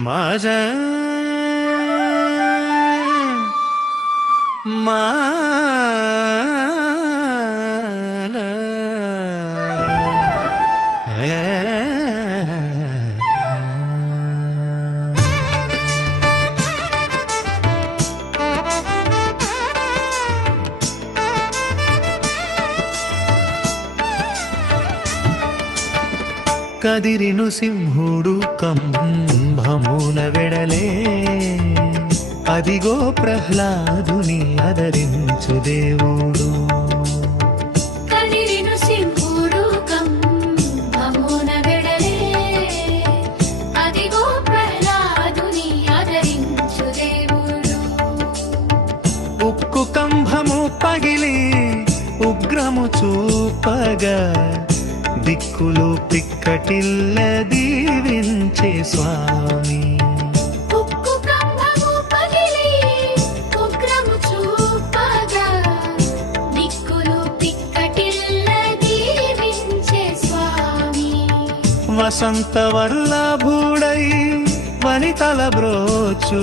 माझा కదిరిను సింహుడు కంభమున వెడలే అదిగో ప్రహ్లాదుని అదరించు దేవుడు. కదిరిను సింహుడు కంభమున వెడలే అదిగో ప్రహ్లాదుని అదరించు దేవుడు. ఉక్కు కంభము పగిలి ఉగ్రము చూపగా దిక్కులు పిక్కటిల్ల దీవించే స్వామి. ఉక్కు కంభము పగిలి ఉగ్రము చూపగా దిక్కులు పిక్కటిల్ల దీవించే స్వామి. వసంత వల్లభుడై వనితల బ్రోచు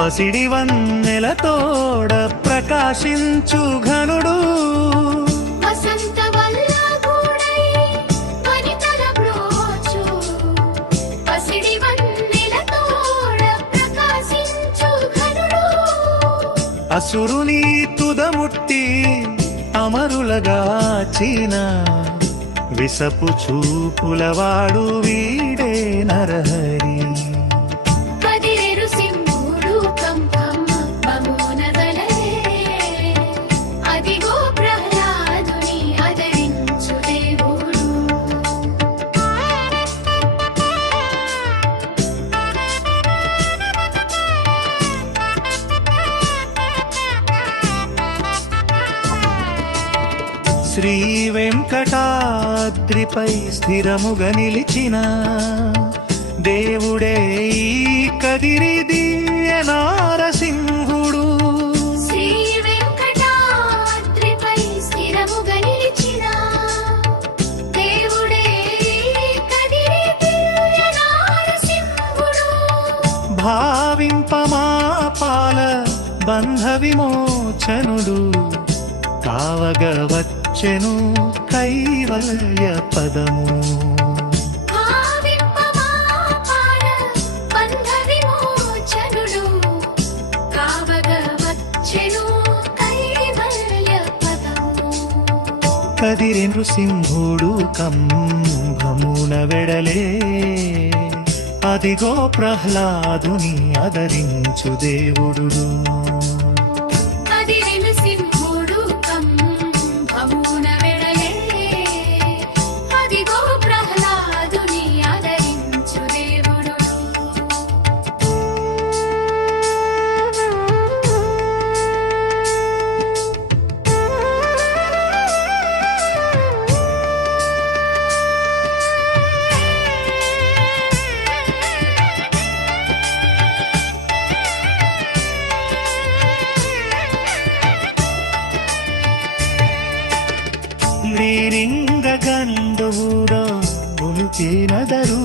పసిడి వన్నెల తోడ ప్రకాశించు ఘనుడు. వసంత వల్లభుడై వనితల బ్రోచు పసిడి వన్నెల తోడ ప్రకాశించు ఘనుడు. అసురుని తుదముట్టి అమరులగాచిన విసపు చూపులవాడు వీడే నరహరి. కదిరెరు సింహుడు కంభమున వెడలే అదిగో ప్రహ్లాదుని అదరించు దేవుడు. శ్రీ వెంకటాద్రిపై స్థిరముగా నిలిచిన దేవుడే ఈ కదిరి దివ్య నారసింహుడు. శ్రీ వెంకటాద్రిపై స్థిరముగా నిలిచిన దేవుడే కదిరి దివ్య నారసింహుడు. భావింపమా పాల బంధ విమోచనుడు కావగ వచ్చెను కైవల్య పదము. భావింపమా పాల బంధ విమోచనుడు కావగ వచ్చెను కైవల్య పదము. కదిరి నృసింహుడు కంభమున వెడలే అదిగో ప్రహ్లాదుని అదరించు దేవుడు. కదిరెను సింహుడు కంభమున వెడలే అదిగో ప్రహ్లాదుని అదరించు దేవుడు. ಲಿರಿಂಗ ಗಂಧೂರ ಮುಳುಕಿನದರು